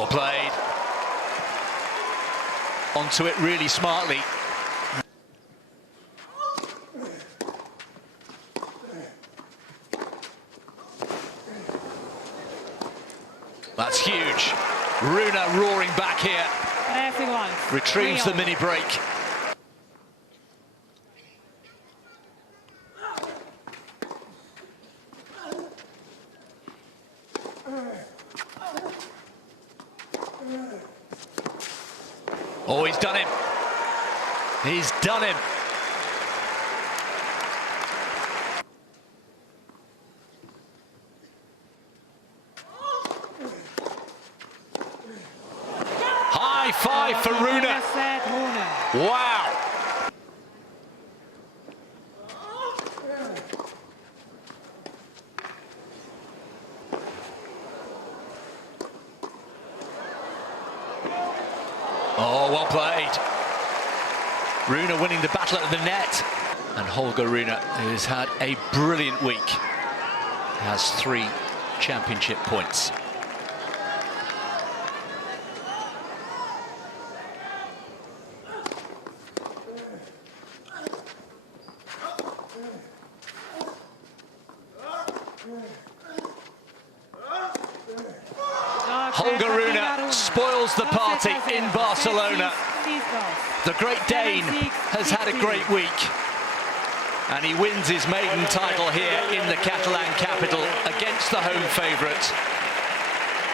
Well played. Onto it really smartly. That's huge. Rune roaring back here. Everyone. Retrieves the mini break. Oh, he's done him. He's done him. High five for Rune. Wow. Oh, well played. Rune winning the battle at the net. And Holger Rune, who's had a brilliant week, has 3 championship points. Holger Rune spoils the party in Barcelona. The Great Dane has had a great week, and he wins his maiden title here in the Catalan capital against the home favourite.